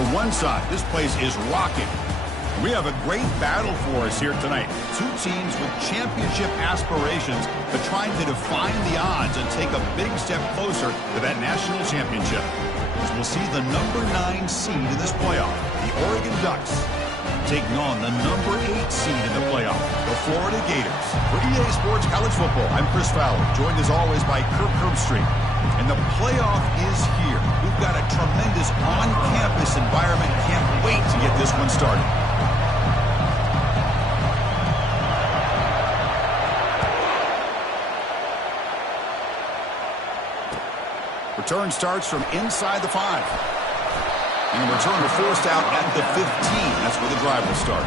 for one side. This place is rocking. We have a great battle for us here tonight. Two teams with championship aspirations, but trying to define the odds and take a big step closer to that national championship. As we'll see the number 9 seed in this playoff, the Oregon Ducks, taking on the number 8 seed in the playoff, the Florida Gators. For EA Sports College Football, I'm Chris Fowler, joined as always by Kirk Herbstreit. And the playoff is here. We've got a tremendous on-campus environment. Can't wait to get this one started. Return starts from inside the 5. And the returner forced out at the 15. That's where the drive will start.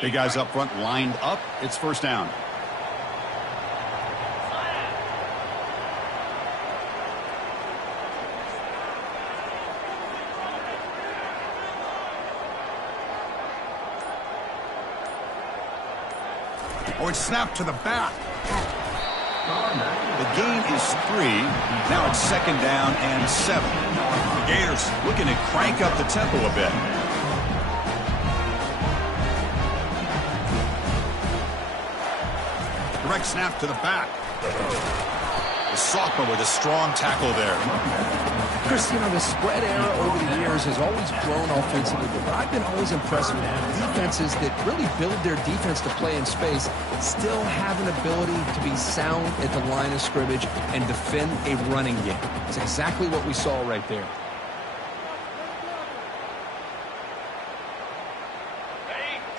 Big guys up front lined up. It's first down. Oh, it's snapped to the back. The gain is 3. Now it's second down and 7. The Gators looking to crank up the tempo a bit. Direct snap to the back. The sophomore with a strong tackle there. Chris, you know, the spread era over the years has always grown offensively, but I've been always impressed with defenses that really build their defense to play in space, still have an ability to be sound at the line of scrimmage and defend a running game. It's exactly what we saw right there.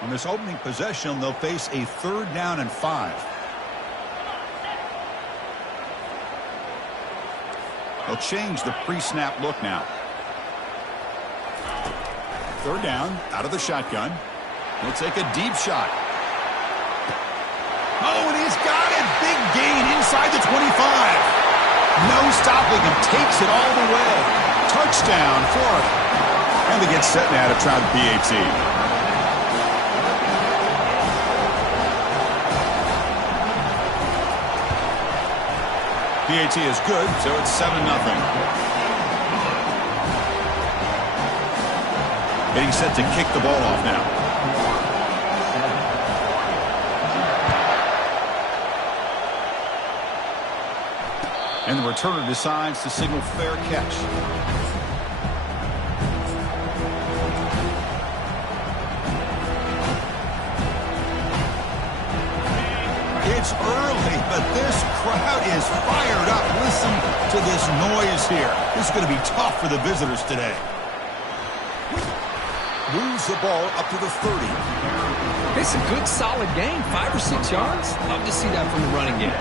On this opening possession, they'll face a 3rd down and 5. They'll change the pre-snap look now. 3rd down, out of the shotgun. He'll take a deep shot. Oh, and he's got it. Big gain inside the 25. No stopping him. Takes it all the way. Touchdown, Florida. And they get set now to try the PAT. PAT is good, so it's 7-0. Getting set to kick the ball off now. And the returner decides to signal fair catch. It's early, but this crowd is fired up. Listen to this noise here. This is going to be tough for the visitors today. Moves the ball up to the 30. It's a good, solid game. 5 or 6 yards. Love to see that from the running game.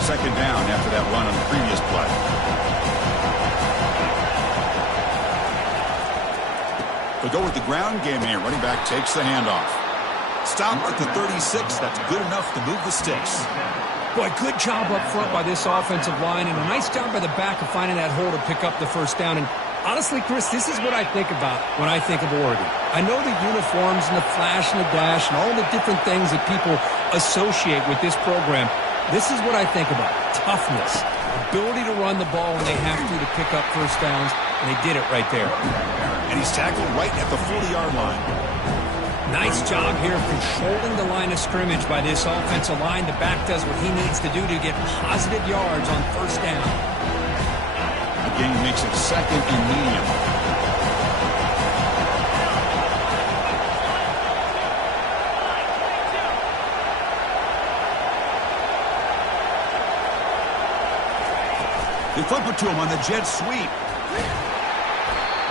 Second down after that run on the previous play. They'll go with the ground game here. Running back takes the handoff. Stopped at the 36. That's good enough to move the sticks. Boy, good job up front by this offensive line, and a nice job by the back of finding that hole to pick up the first down. And honestly, Chris, this is what I think about when I think of Oregon. I know the uniforms and the flash and the dash and all the different things that people associate with this program. This is what I think about. Toughness. Ability to run the ball when they have to pick up first downs, and they did it right there. And he's tackled right at the 40-yard line. Nice job here controlling the line of scrimmage by this offensive line. The back does what he needs to do to get positive yards on first down. The game makes it second and medium. They flip it to him on the jet sweep.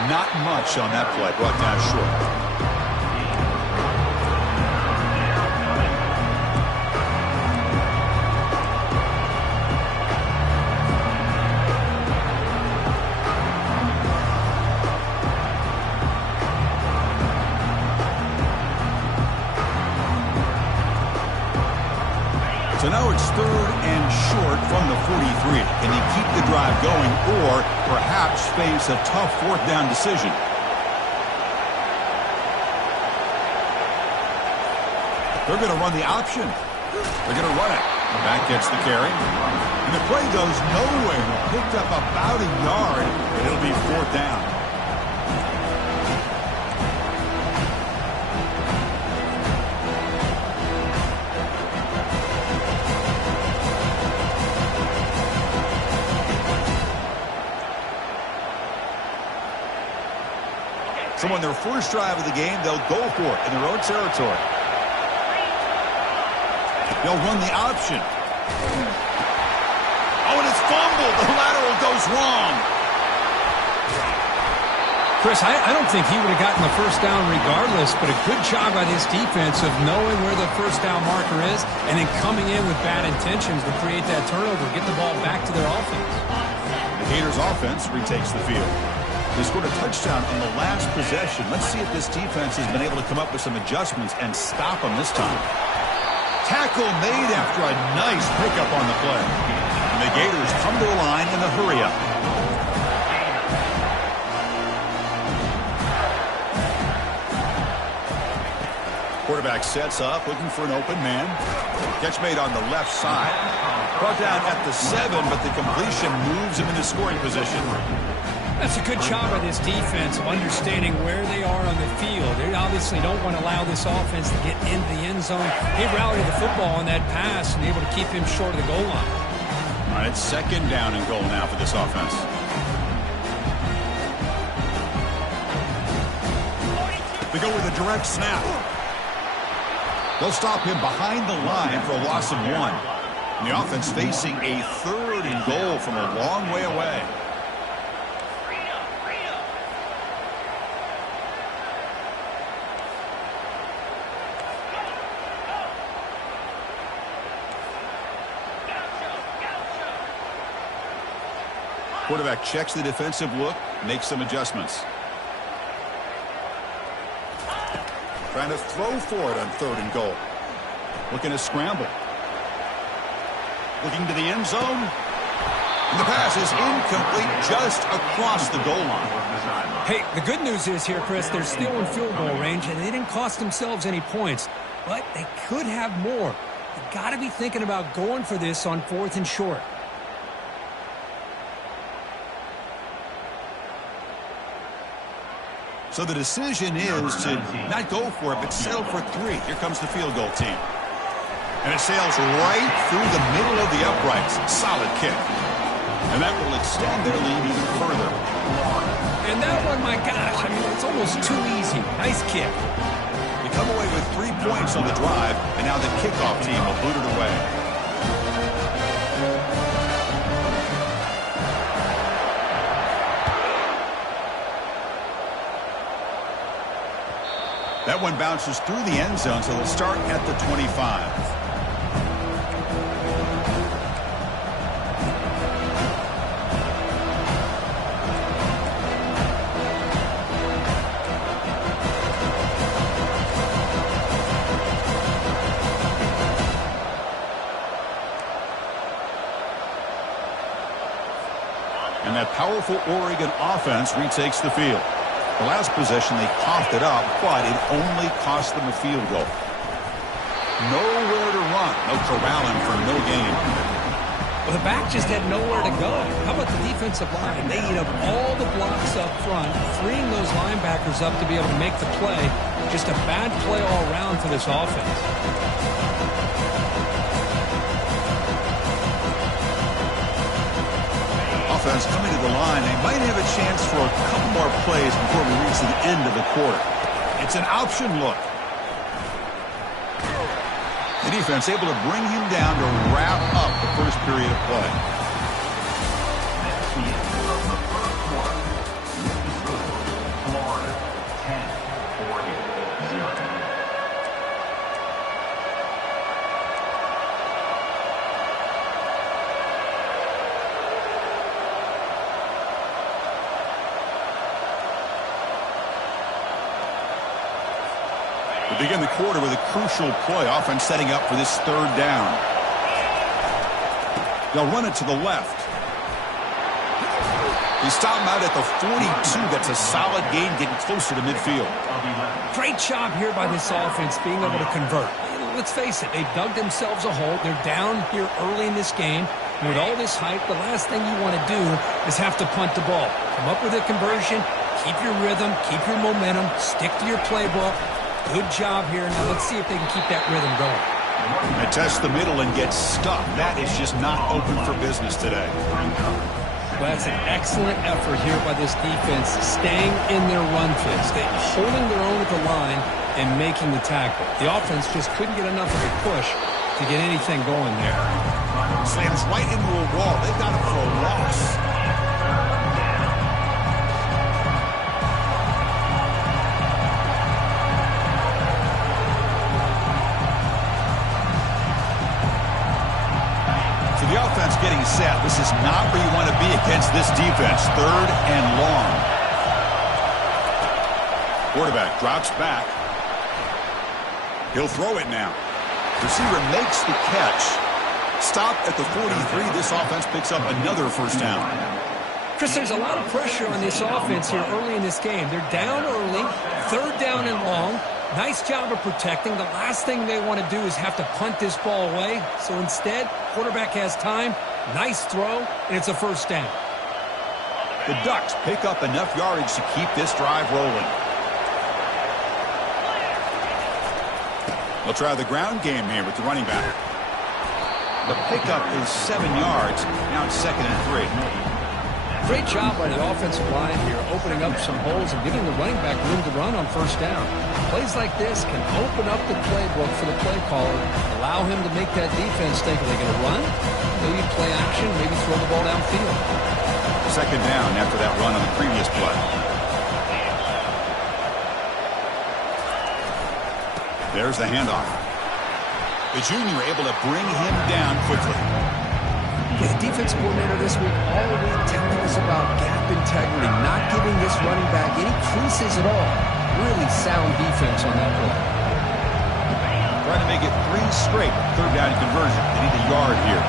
Not much on that play. Brought down short. So now it's 3rd and short from the 43. Can he keep the drive going or perhaps face a tough 4th down decision? They're going to run the option. They're going to run it. The back gets the carry. And the play goes nowhere. Picked up about a yard, and it'll be 4th down. So on their first drive of the game, they'll go for it in their own territory. They'll run the option. Oh, and it's fumbled. The lateral goes wrong. Chris, I don't think he would have gotten the first down regardless, but a good job by this defense of knowing where the first down marker is and then coming in with bad intentions to create that turnover, get the ball back to their offense. The Gators offense retakes the field. They scored a touchdown on the last possession. Let's see if this defense has been able to come up with some adjustments and stop them this time. Tackle made after a nice pickup on the play. And the Gators come to the line in the hurry-up. Quarterback sets up, looking for an open man. Catch made on the left side. Brought down at the 7, but the completion moves him into scoring position. That's a good job by this defense of understanding where they are on the field. They obviously don't want to allow this offense to get into the end zone. They rallied the football on that pass and able to keep him short of the goal line. All right, 2nd down and goal now for this offense. They go with a direct snap. They'll stop him behind the line for a loss of 1. And the offense facing a 3rd and goal from a long way away. Quarterback checks the defensive look, makes some adjustments. Trying to throw for it on 3rd and goal. Looking to scramble. Looking to the end zone. And the pass is incomplete just across the goal line. Hey, the good news is here, Chris, they're still in field goal range, and they didn't cost themselves any points. But they could have more. You got to be thinking about going for this on 4th and short. So the decision is to not go for it, but settle for 3. Here comes the field goal team. And it sails right through the middle of the uprights. Solid kick. And that will extend their lead even further. And that one, my gosh, I mean, it's almost too easy. Nice kick. They come away with 3 points on the drive, and now the kickoff team will boot it away. That one bounces through the end zone, so they'll start at the 25. And that powerful Oregon offense retakes the field. The last possession, they coughed it up, but it only cost them a field goal. Nowhere to run. No corralling for no gain. Well, the back just had nowhere to go. How about the defensive line? They eat up all the blocks up front, freeing those linebackers up to be able to make the play. Just a bad play all around for this offense. Offense coming to the line. They might have a chance for a couple more plays before we reach the end of the quarter. It's an option look. The defense able to bring him down to wrap up the first period of play. Begin the quarter with a crucial play, offense setting up for this 3rd down. They'll run it to the left. He stopped him out at the 42. That's a solid gain, getting closer to midfield. Great job here by this offense being able to convert. Let's face it, they've dug themselves a hole. They're down here early in this game. And with all this hype, the last thing you want to do is have to punt the ball. Come up with a conversion, keep your rhythm, keep your momentum, stick to your playbook. Good job here. Now let's see if they can keep that rhythm going. They test the middle and get stuck. That is just not open for business today. Well, that's an excellent effort here by this defense, staying in their run fits, holding their own at the line and making the tackle. The offense just couldn't get enough of a push to get anything going there. Slams right into a wall. They've got him for a loss. The offense getting set. This is not where you want to be against this defense. 3rd and long. Quarterback drops back. He'll throw it now. Receiver makes the catch. Stop at the 43. This offense picks up another first down. Chris, there's a lot of pressure on this offense here early in this game. They're down early, 3rd down and long. Nice job of protecting. The last thing they want to do is have to punt this ball away. So instead, quarterback has time. Nice throw, and it's a first down. The Ducks pick up enough yardage to keep this drive rolling. They'll try the ground game here with the running back. The pickup is 7 yards. Now it's 2nd and 3. Great job by the offensive line here, opening up some holes and giving the running back room to run on first down. Plays like this can open up the playbook for the play caller, allow him to make that defense think, are they going to run? Maybe play action, maybe throw the ball downfield. 2nd down after that run on the previous play. There's the handoff. The junior able to bring him down quickly. The defense coordinator this week all week telling us about gap integrity, not giving this running back any creases at all. Really sound defense on that play. Trying to make it 3 straight. 3rd down conversion. They need a yard here.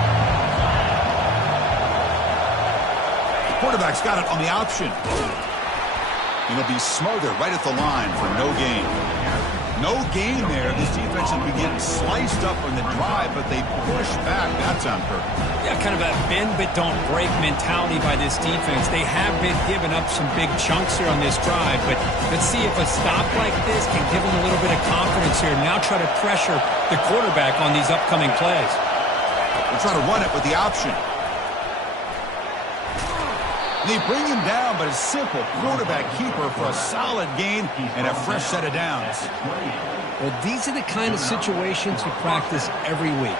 The quarterback's got it on the option. It'll be smothered right at the line for no gain. No gain there. This defense has been getting sliced up on the drive, but they push back. That's on purpose. Yeah, kind of a bend but don't break mentality by this defense. They have been giving up some big chunks here on this drive, but let's see if a stop like this can give them a little bit of confidence here. Now try to pressure the quarterback on these upcoming plays. They'll try to run it with the option. They bring him down, but a simple quarterback keeper for a solid gain and a fresh set of downs. Well, these are the kind of situations you practice every week.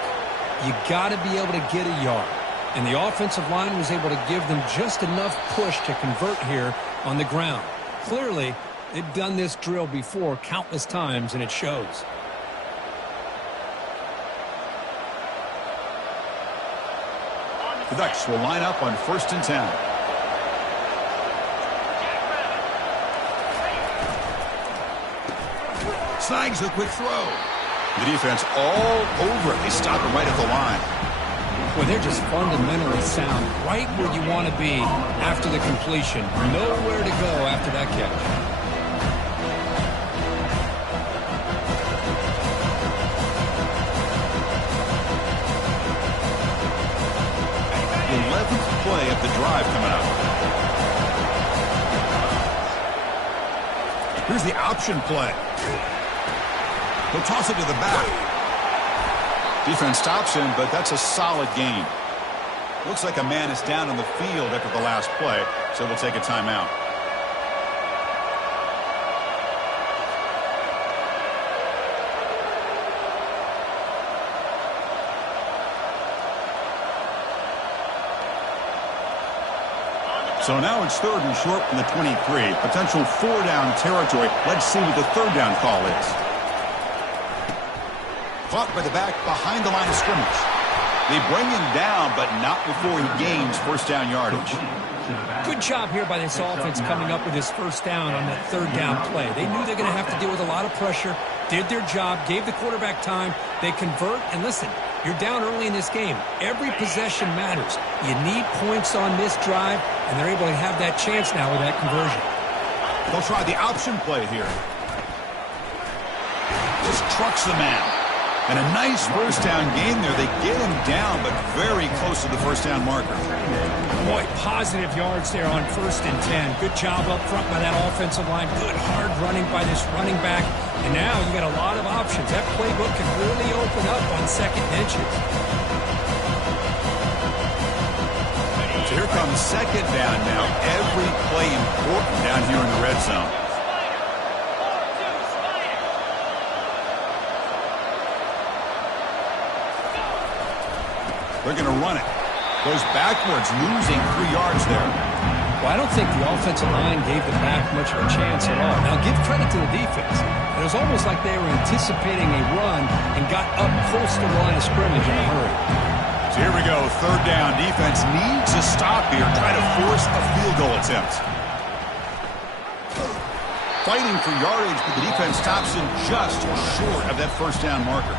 You got to be able to get a yard. And the offensive line was able to give them just enough push to convert here on the ground. Clearly, they've done this drill before countless times, and it shows. The Ducks will line up on 1st and 10. Snags a quick throw. The defense all over it. They stop him right at the line. Well, they're just fundamentally sound, right where you want to be after the completion. Nowhere to go after that catch. The 11th play of the drive coming up. Here's the option play. He'll toss it to the back. Defense stops him, but that's a solid gain. Looks like a man is down on the field after the last play, so we'll take a timeout. So now it's 3rd and short from the 23. Potential 4-down territory. Let's see what the 3rd down call is. Caught by the back behind the line of scrimmage. They bring him down, but not before he gains first down yardage. Good job here by this offense coming up with his first down on that 3rd down play. They knew they're going to have to deal with a lot of pressure, did their job, gave the quarterback time. They convert, and listen, You're down early in this game. Every possession matters. You need points on this drive, and they're able to have that chance now with that conversion. They'll try the option play here. Just trucks the man. And a nice first down game there. They get him down, but very close to the first down marker. Boy, positive yards there on 1st and 10. Good job up front by that offensive line. Good hard running by this running back. And now you got a lot of options. That playbook can really open up on 2nd and inches. So here comes 2nd down now. Every play important down here in the red zone. They're going to run it. Goes backwards, losing 3 yards there. Well, I don't think the offensive line gave the back much of a chance at all. Now, give credit to the defense. It was almost like they were anticipating a run and got up close to the line of scrimmage in a hurry. So here we go. 3rd down. Defense needs a stop here. Try to force a field goal attempt. Fighting for yardage, but the defense stops him just short of that first down marker.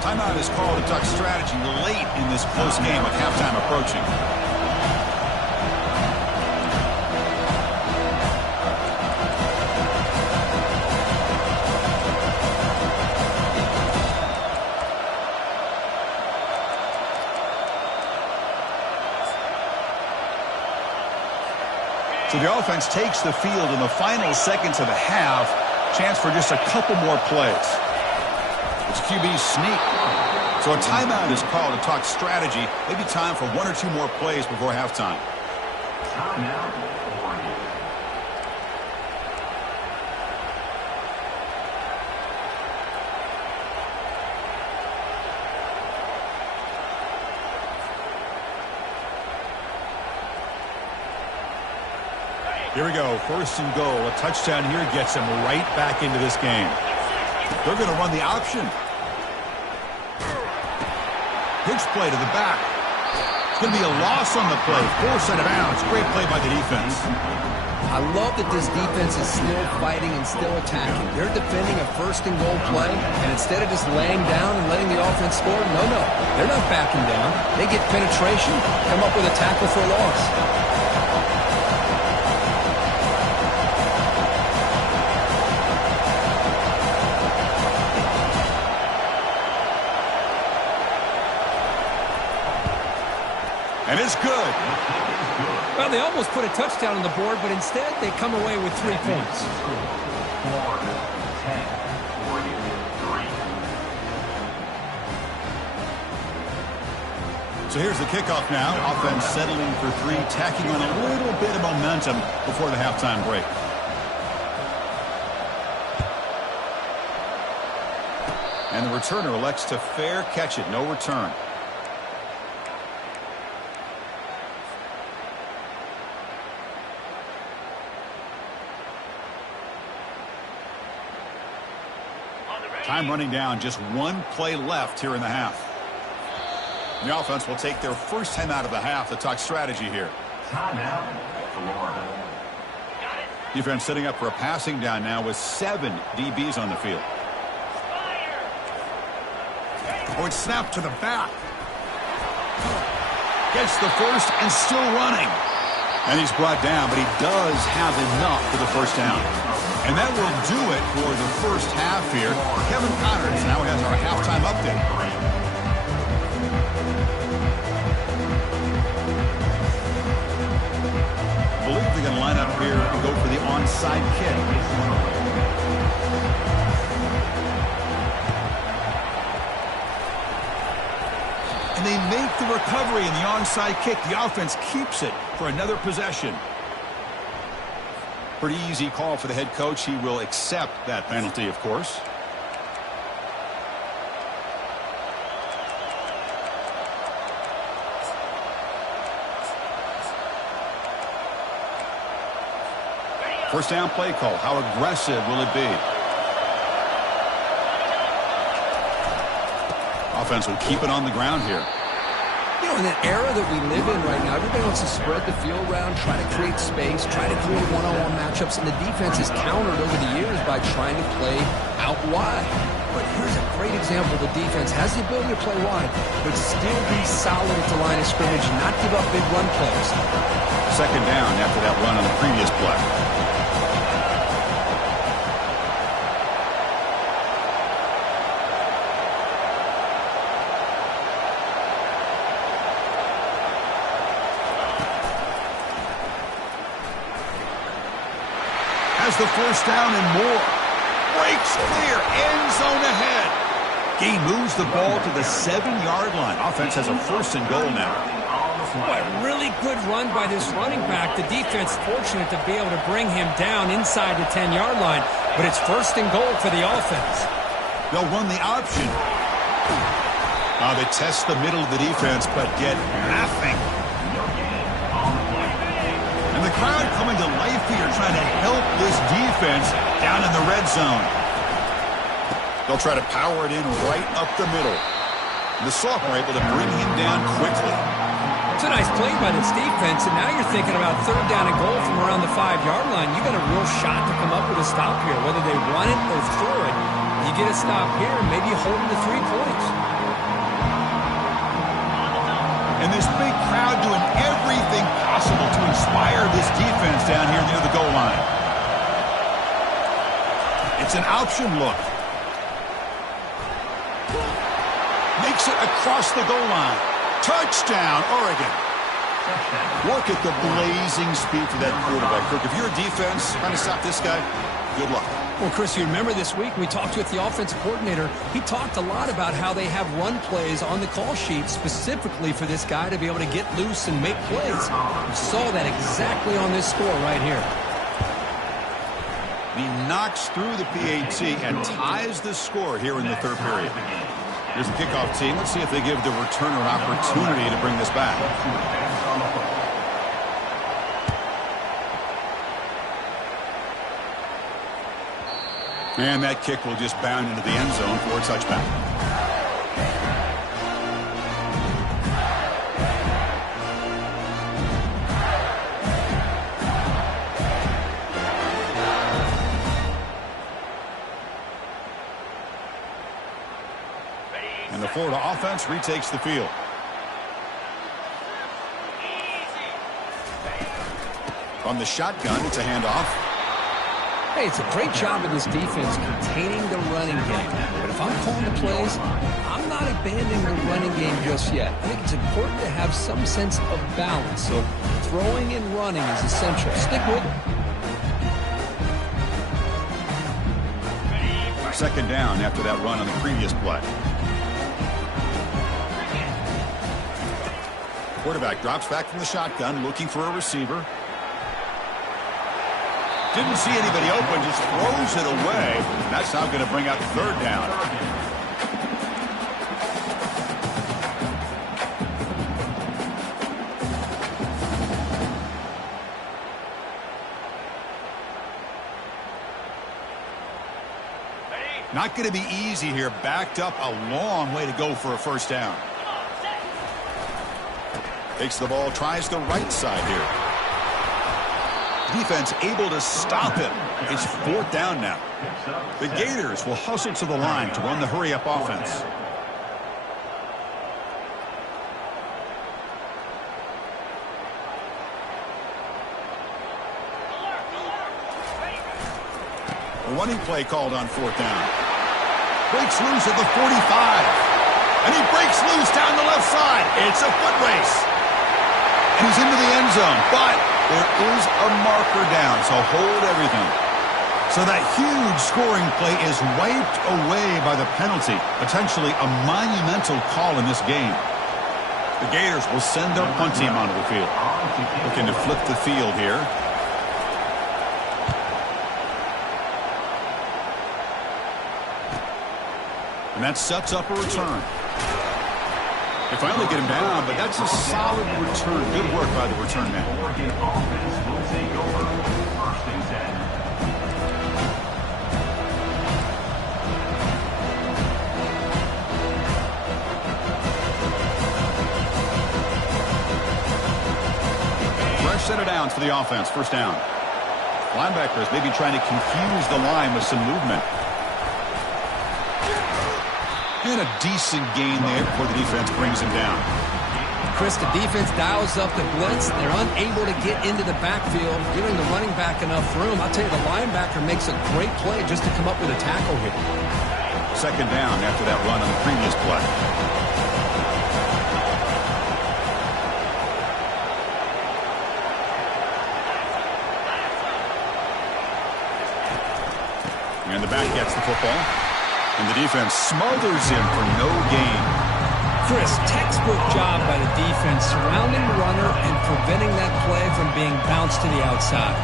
Timeout is called to duck strategy late in this close game with halftime approaching. So the offense takes the field in the final seconds of the half. Chance for just a couple more plays. It's QB sneak. So a timeout is called to talk strategy. Maybe time for 1 or 2 more plays before halftime. Here we go. 1st and goal. A touchdown here gets them right back into this game. They're going to run the option. Pitch play to the back. It's going to be a loss on the play. Forced out of bounds. Great play by the defense. I love that this defense is still fighting and still attacking. They're defending a 1st and goal play, and instead of just laying down and letting the offense score, no. They're not backing down. They get penetration, come up with a tackle for a loss. And it's good. Well, they almost put a touchdown on the board, but instead they come away with 3 points. So here's the kickoff now. Offense settling for 3, tacking on a little bit of momentum before the halftime break. And the returner elects to fair catch it. No return. Time running down, just 1 play left here in the half. The offense will take their first time out of the half to talk strategy here. Timeout, Florida. Defense setting up for a passing down now with 7 DBs on the field. Oh, it's snapped to the back. Gets the first and still running. And he's brought down, but he does have enough for the first down. And that will do it for the first half here. Kevin Connors now has our halftime update. I believe they're going to line up here and go for the onside kick. And they make the recovery in the onside kick. The offense keeps it for another possession. Pretty easy call for the head coach. He will accept that penalty, of course. First down play call. How aggressive will it be? Offense will keep it on the ground here. You know, in that era that we live in right now, everybody wants to spread the field around, try to create space, try to create one-on-one matchups, and the defense is countered over the years by trying to play out wide. But here's a great example. The defense has the ability to play wide, but still be solid at the line of scrimmage and not give up big run plays. Second down after that run on the previous play. Has the first down and more. Breaks clear. End zone ahead. He moves the ball to the 7-yard line. Offense has a first and goal now. Boy, really good run by this running back. The defense fortunate to be able to bring him down inside the 10-yard line, but it's first and goal for the offense. They'll run the option. They test the middle of the defense, but get nothing. And the crowd coming to life here, trying to help this defense down in the red zone. They'll try to power it in right up the middle. The sophomore able to bring him down quickly. It's a nice play by this defense, and now you're thinking about third down and goal from around the 5-yard line. You got a real shot to come up with a stop here, whether they run it or throw it. You get a stop here, and maybe you hold them to 3 points. And this big crowd doing everything possible to inspire this defense down here near the goal line. It's an option look. Makes it across the goal line. Touchdown, Oregon. Look at the blazing speed for that quarterback. Kirk, if you're a defense trying to stop this guy, good luck. Well, Chris, you remember this week we talked with the offensive coordinator. He talked a lot about how they have run plays on the call sheet specifically for this guy to be able to get loose and make plays. We saw that exactly on this score right here. He knocks through the PAT and ties the score here in the third period. Here's the kickoff team. Let's see if they give the returner an opportunity to bring this back. And that kick will just bound into the end zone for a touchback. And the Florida offense retakes the field. From the shotgun, it's a handoff. Hey, it's a great job of this defense containing the running game. But if I'm calling the plays, I'm not abandoning the running game just yet. I think it's important to have some sense of balance. So throwing and running is essential. Stick with it. Second down after that run on the previous play. Quarterback drops back from the shotgun, looking for a receiver. Didn't see anybody open, just throws it away. That's now going to bring up third down. Not going to be easy here. Backed up a long way to go for a first down. Takes the ball, tries the right side here. Defense able to stop him. It's fourth down now. The Gators will hustle to the line to run the hurry-up offense. A running play called on fourth down. Breaks loose at the 45. And he breaks loose down the left side. It's a foot race. And he's into the end zone, but there is a marker down, so hold everything. So that huge scoring play is wiped away by the penalty, potentially a monumental call in this game. The Gators will send their punt team onto the field. Looking to flip the field here. And that sets up a return. They finally get him down, but that's a solid return. Good work by the return man. Oregon offense will take over first and 10. Fresh set of downs for the offense. First down. Linebackers maybe trying to confuse the line with some movement. And a decent gain there before the defense brings him down. Chris, the defense dials up the blitz. They're unable to get into the backfield, giving the running back enough room. I'll tell you, the linebacker makes a great play just to come up with a tackle here. Second down after that run on the previous play. And the back gets the football. And the defense smothers him for no gain. Chris, textbook job by the defense surrounding the runner and preventing that play from being bounced to the outside.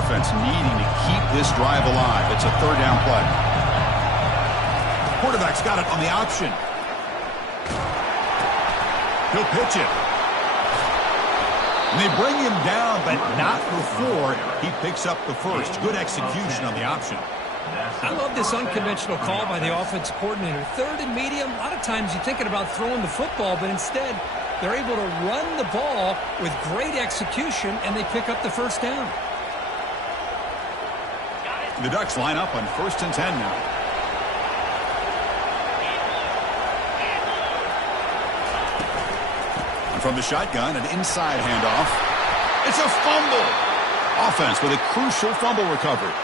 Offense needing to keep this drive alive. It's a third down play. Quarterback's got it on the option. He'll pitch it. And they bring him down, but not before he picks up the first. Good execution on the option. I love this unconventional call by the offense coordinator. Third and medium, a lot of times you're thinking about throwing the football, but instead they're able to run the ball with great execution, and they pick up the first down. The Ducks line up on 1st and 10 now. From the shotgun, an inside handoff. It's a fumble. Offense with a crucial fumble recovery.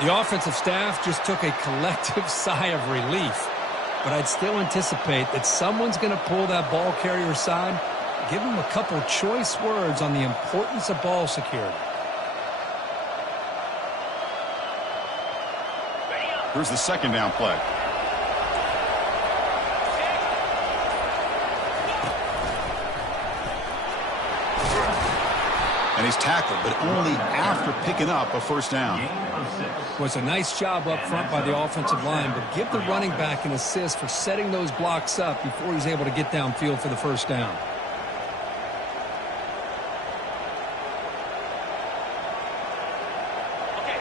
The offensive staff just took a collective sigh of relief. But I'd still anticipate that someone's going to pull that ball carrier aside, give him a couple choice words on the importance of ball security. Here's the second down play. And he's tackled, but only after picking up a first down. Was a nice job up front by the offensive line, but give the running back an assist for setting those blocks up before he's able to get downfield for the first down.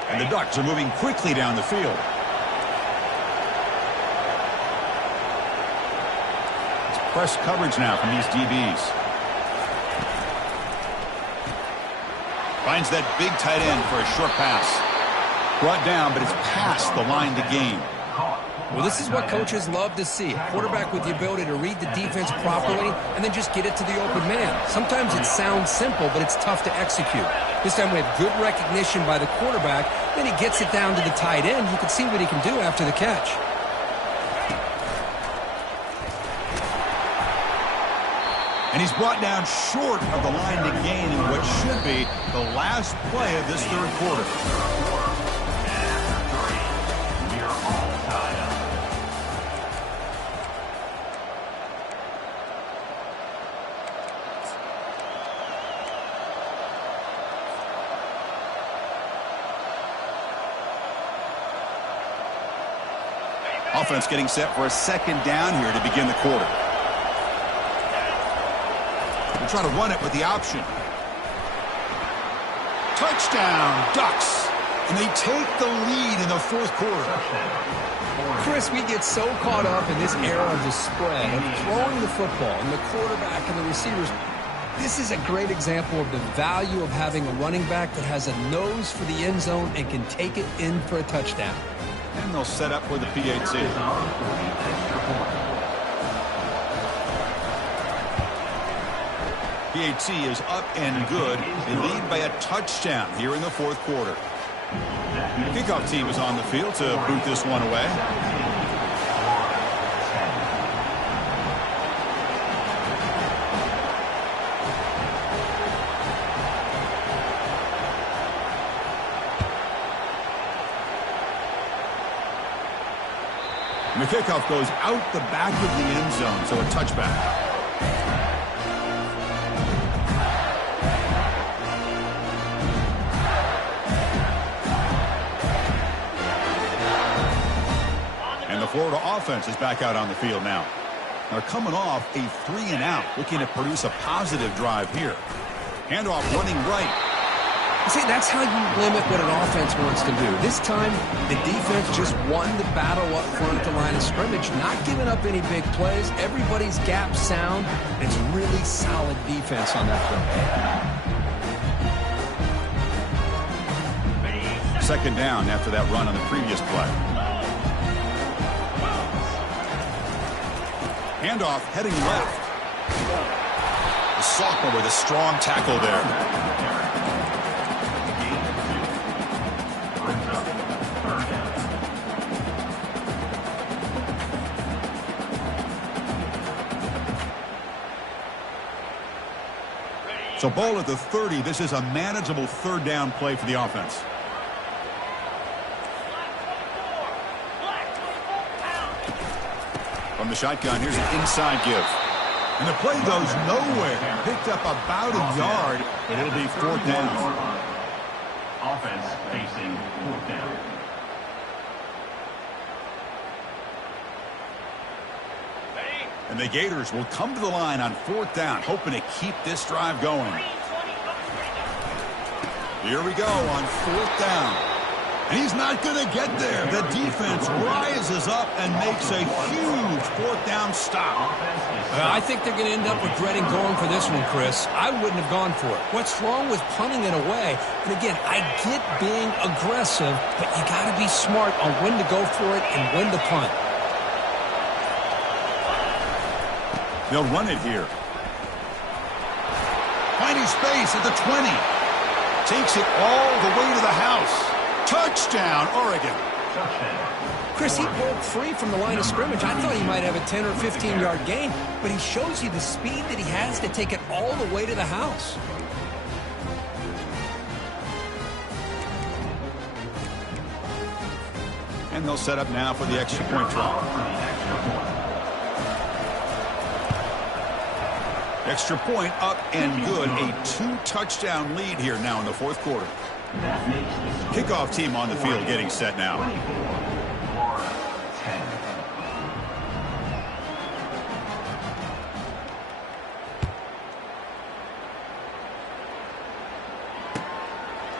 And the Ducks are moving quickly down the field. It's press coverage now from these DBs. Finds that big tight end for a short pass. Brought down, but it's past the line to gain. Well, this is what coaches love to see. A quarterback with the ability to read the defense properly and then just get it to the open man. Sometimes it sounds simple, but it's tough to execute. This time we have good recognition by the quarterback. Then he gets it down to the tight end. You can see what he can do after the catch. And he's brought down short of the line to gain in what should be the last play of this third quarter. Offense getting set for a second down here to begin the quarter. We'll try to run it with the option. Touchdown, Ducks. And they take the lead in the fourth quarter. Chris, we get so caught up in this era of the spread, of throwing the football, and the quarterback and the receivers. This is a great example of the value of having a running back that has a nose for the end zone and can take it in for a touchdown. And they'll set up for the PAT. PAT is up and good. They lead by a touchdown here in the fourth quarter. Kickoff team is on the field to boot this one away. And the kickoff goes out the back of the end zone, so a touchback. Florida offense is back out on the field now. They're coming off a 3-and-out, looking to produce a positive drive here. Handoff running right. See, that's how you limit what an offense wants to do. This time, the defense just won the battle up front at the line of scrimmage, not giving up any big plays. Everybody's gap sound. It's really solid defense on that front. Second down after that run on the previous play. Handoff heading left. The sophomore with a strong tackle there. So ball at the 30. This is a manageable third down play for the offense. From the shotgun, here's an inside give. And the play goes nowhere. Picked up about a yard, and it'll be fourth down. Offense facing fourth down. And the Gators will come to the line on fourth down, hoping to keep this drive going. Here we go on fourth down. And he's not going to get there. The defense rises up and makes a huge fourth down stop. I think they're going to end up regretting going for this one, Chris. I wouldn't have gone for it. What's wrong with punting it away? And again, I get being aggressive, but you got to be smart on when to go for it and when to punt. They'll run it here. Finding space at the 20. Takes it all the way to the house. Touchdown, Oregon. Chris, he broke free from the line of scrimmage. I thought he might have a 10 or 15-yard gain, but he shows you the speed that he has to take it all the way to the house. And they'll set up now for the extra point try. Extra point up and good. A 2-touchdown lead here now in the fourth quarter. Kickoff team on the field getting set now.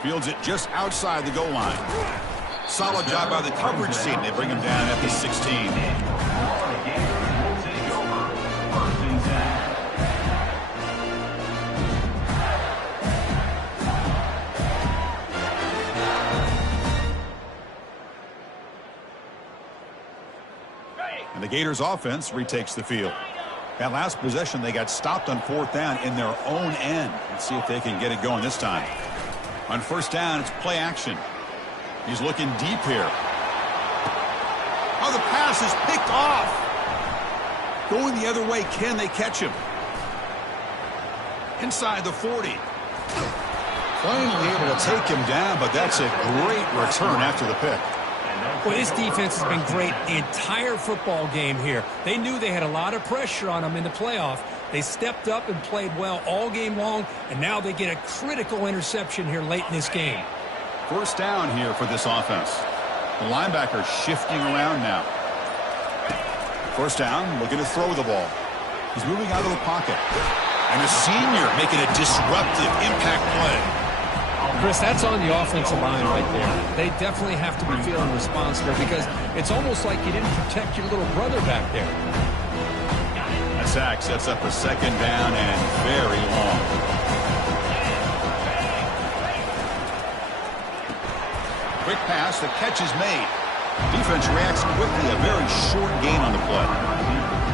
Fields it just outside the goal line. Solid job by the coverage team. They bring him down at the 16. And the Gators offense retakes the field. That last possession, they got stopped on fourth down in their own end. Let's see if they can get it going this time. On first down, it's play action. He's looking deep here. Oh, the pass is picked off. Going the other way, can they catch him? Inside the 40. Finally able to take him down, but that's a great return after the pick. Well, this defense has been great the entire football game here. They knew they had a lot of pressure on them in the playoff. They stepped up and played well all game long, and now they get a critical interception here late in this game. First down here for this offense. The linebacker shifting around now. First down, looking to throw the ball. He's moving out of the pocket. And a senior making a disruptive impact play. Chris, that's on the offensive line right there. They definitely have to be feeling responsible because it's almost like you didn't protect your little brother back there. A sack sets up a second down and very long. Quick pass, the catch is made. Defense reacts quickly, a very short gain on the play.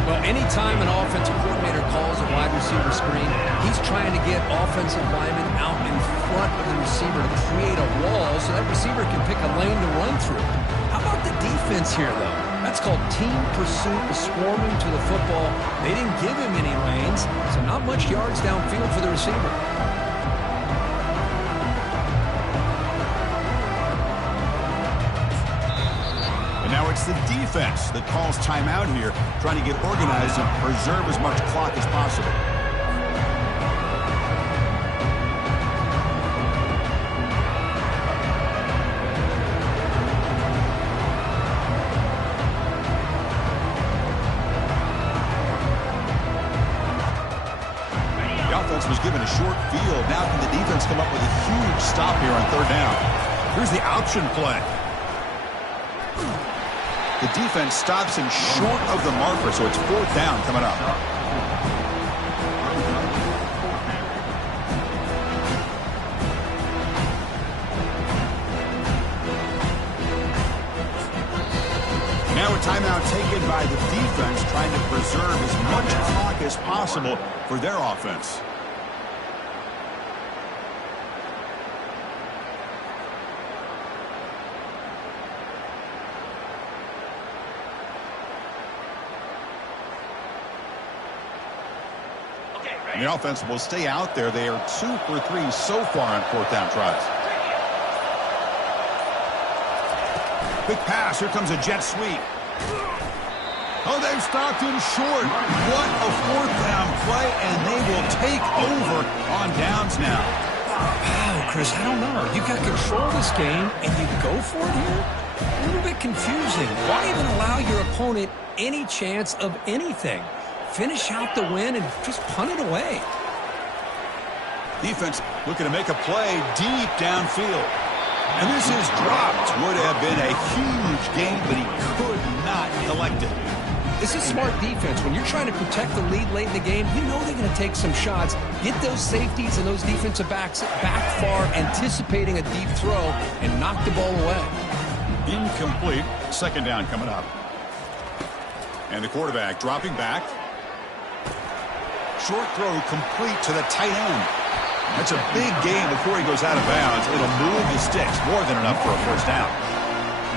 Well, anytime an offensive coordinator calls a wide receiver screen, he's trying to get offensive linemen out in front of the receiver to create a wall so that receiver can pick a lane to run through. How about the defense here, though? That's called team pursuit, swarming to the football. They didn't give him any lanes, so not much yards downfield for the receiver. Now it's the defense that calls timeout here, trying to get organized and preserve as much clock as possible. The offense was given a short field. Now can the defense come up with a huge stop here on third down? Here's the option play. The defense stops him short of the marker, so it's fourth down coming up. timeout taken by the defense, trying to preserve as much clock as possible for their offense. And the offense will stay out there. They are 2 for 3 so far on 4th down tries. Quick pass. Here comes a jet sweep. Oh, they've stopped him short. What a 4th down play, and they will take over on downs now. Wow, Chris, I don't know. You got control of this game, and you go for it here? A little bit confusing. Why even allow your opponent any chance of anything? Finish out the win and just punt it away. Defense looking to make a play deep downfield. And this is dropped. Would have been a huge gain, but he could not collect it. This is smart defense. When you're trying to protect the lead late in the game, you know they're going to take some shots. Get those safeties and those defensive backs back far, anticipating a deep throw, and knock the ball away. Incomplete. 2nd down coming up. And the quarterback dropping back. Short throw complete to the tight end. That's a big gain before he goes out of bounds. It'll move the sticks, more than enough for a 1st down.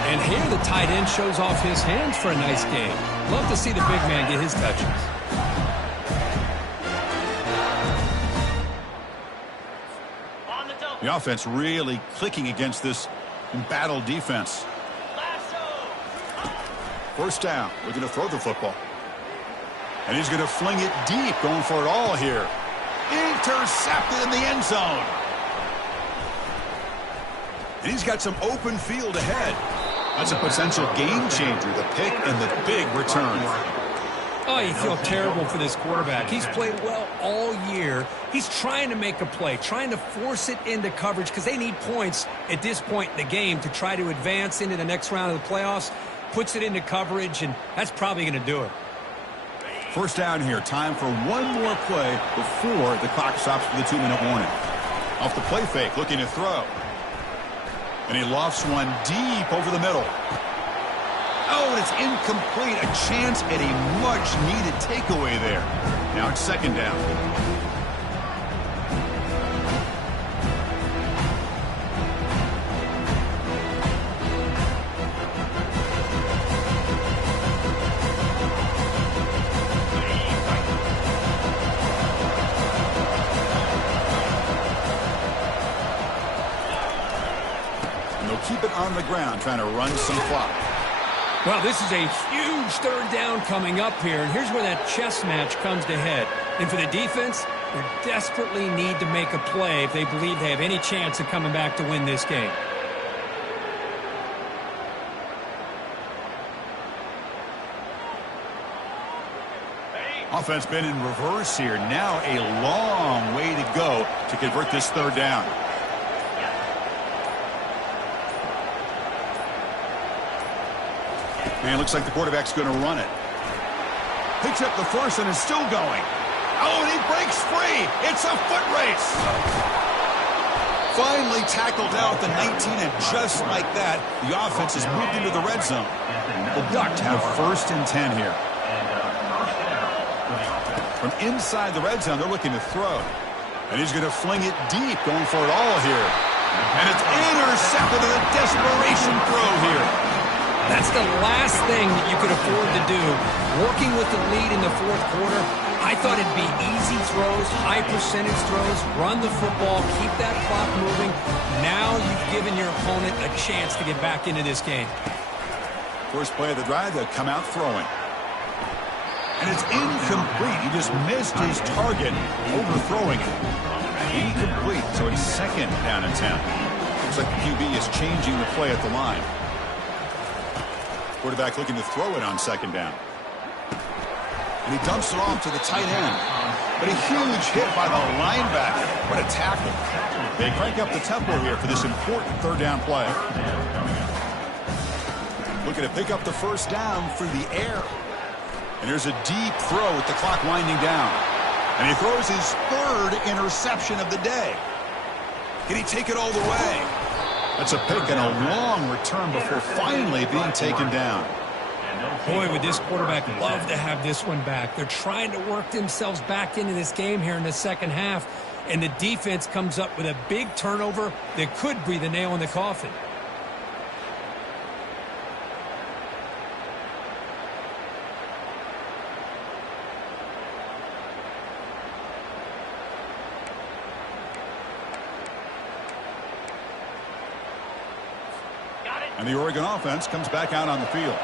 And here the tight end shows off his hands for a nice game. Love to see the big man get his touches. The offense really clicking against this embattled defense. 1st down. Looking to throw the football. And he's going to fling it deep, going for it all here. Intercepted in the end zone. And he's got some open field ahead. That's a potential game changer, the pick and the big return. Oh, you feel terrible for this quarterback. He's played well all year. He's trying to make a play, trying to force it into coverage because they need points at this point in the game to try to advance into the next round of the playoffs. Puts it into coverage, and that's probably going to do it. 1st down here. Time for one more play before the clock stops for the 2-minute warning. Off the play fake, looking to throw. And he lofts one deep over the middle. Oh, and it's incomplete. A chance at a much-needed takeaway there. Now it's 2nd down. Keep it on the ground, trying to run some clock. Well, this is a huge 3rd down coming up here, and here's where that chess match comes to head. And for the defense, they desperately need to make a play if they believe they have any chance of coming back to win this game. Offense been in reverse here. Now a long way to go to convert this 3rd down. And it looks like the quarterback's going to run it. Picks up the 1st and is still going. Oh, and he breaks free. It's a foot race. Finally tackled out the 19, and just like that, the offense has moved into the red zone. The Ducks have 1st and 10 here. From inside the red zone, they're looking to throw. And he's going to fling it deep, going for it all here. And it's intercepted in a desperation throw here. That's the last thing that you could afford to do. Working with the lead in the 4th quarter, I thought it'd be easy throws, high percentage throws, run the football, keep that clock moving. Now you've given your opponent a chance to get back into this game. First play of the drive, they'll come out throwing. And it's incomplete. He just missed his target, overthrowing it. Incomplete, so it's 2nd down and 10. Looks like the QB is changing the play at the line. Quarterback looking to throw it on 2nd down. And he dumps it off to the tight end. But a huge hit by the linebacker. What a tackle. They crank up the tempo here for this important 3rd down play. Looking to pick up the 1st down through the air. And here's a deep throw with the clock winding down. And he throws his 3rd interception of the day. Can he take it all the way? That's a pick and a long return before finally being taken down. Boy, would this quarterback love to have this one back. They're trying to work themselves back into this game here in the second half, and the defense comes up with a big turnover that could be the nail in the coffin. And the Oregon offense comes back out on the field.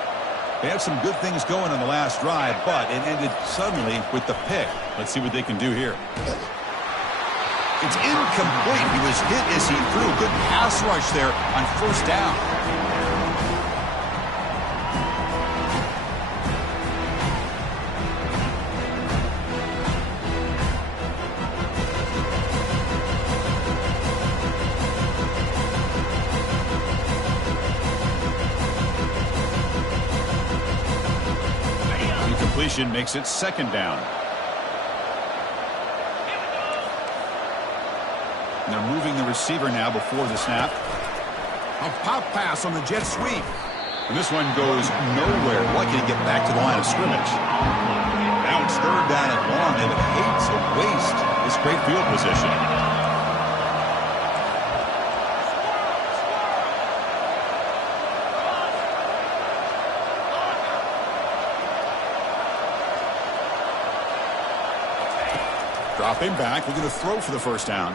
They had some good things going on the last drive, but it ended suddenly with the pick. Let's see what they can do here. It's incomplete. He was hit as he threw. Good pass rush there on first down. Makes it second down. And they're moving the receiver now before the snap. A pop pass on the jet sweep. And this one goes nowhere. Lucky to get back to the line of scrimmage. Now it's third down and long, and it hates to waste this great field position. Dropping back, looking to throw for the first down.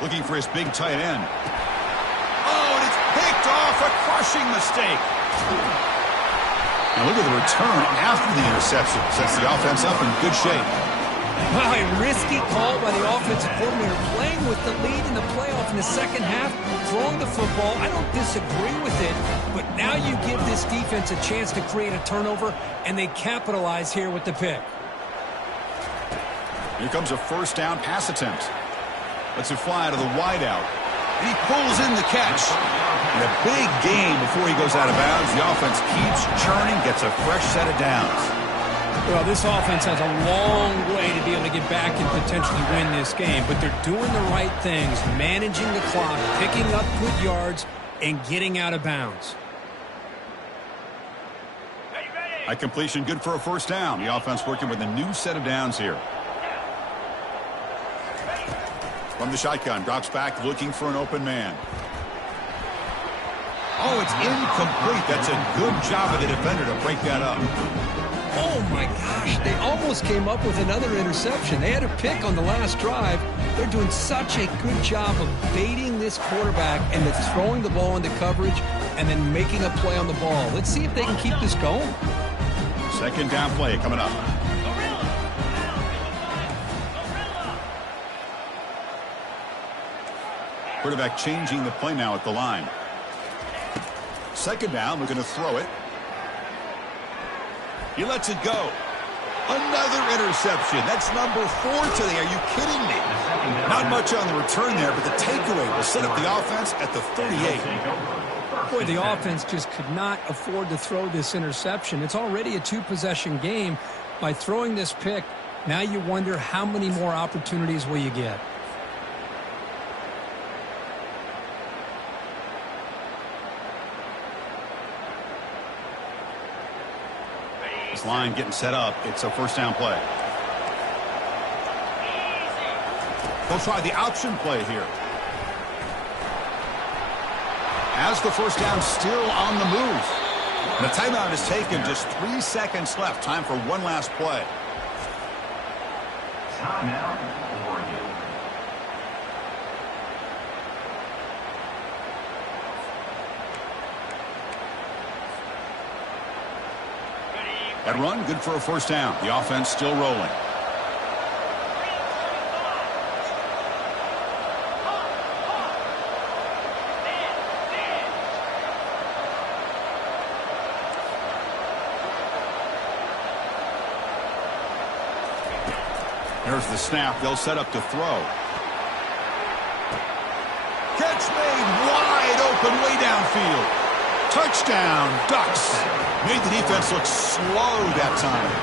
Looking for his big tight end. Oh, and it's picked off. A crushing mistake. Now look at the return after the interception. Sets the offense up in good shape. Wow, a risky call by the offensive coordinator, playing with the lead in the playoff in the second half, throwing the football. I don't disagree with it, but now you give this defense a chance to create a turnover, and they capitalize here with the pick. Here comes a first down pass attempt. Lets it fly to the wideout. And he pulls in the catch. And a big gain before he goes out of bounds. The offense keeps churning, gets a fresh set of downs. Well, this offense has a long way to be able to get back and potentially win this game, but they're doing the right things, managing the clock, picking up good yards, and getting out of bounds. A completion good for a first down. The offense working with a new set of downs here. From the shotgun, drops back, looking for an open man. Oh, it's incomplete. That's a good job of the defender to break that up. Oh, my gosh. They almost came up with another interception. They had a pick on the last drive. They're doing such a good job of baiting this quarterback and then throwing the ball into coverage and then making a play on the ball. Let's see if they can keep this going. Second down play coming up. Quarterback changing the play now at the line. Second down, looking to throw it. He lets it go. Another interception. That's number 4 today. Are you kidding me? Not much on the return there, but the takeaway will set up the offense at the 38. Boy, the offense just could not afford to throw this interception. It's already a 2-possession game. By throwing this pick, now you wonder how many more opportunities will you get. This line getting set up. It's a first down play. They'll try the option play here. As the first down still on the move. And the timeout is taken. Just 3 seconds left. Time for one last play. Timeout, Oregon. That run, good for a first down. The offense still rolling. There's the snap. They'll set up to throw. Catch made wide open way downfield. Touchdown, Ducks. Made the defense look slow that time.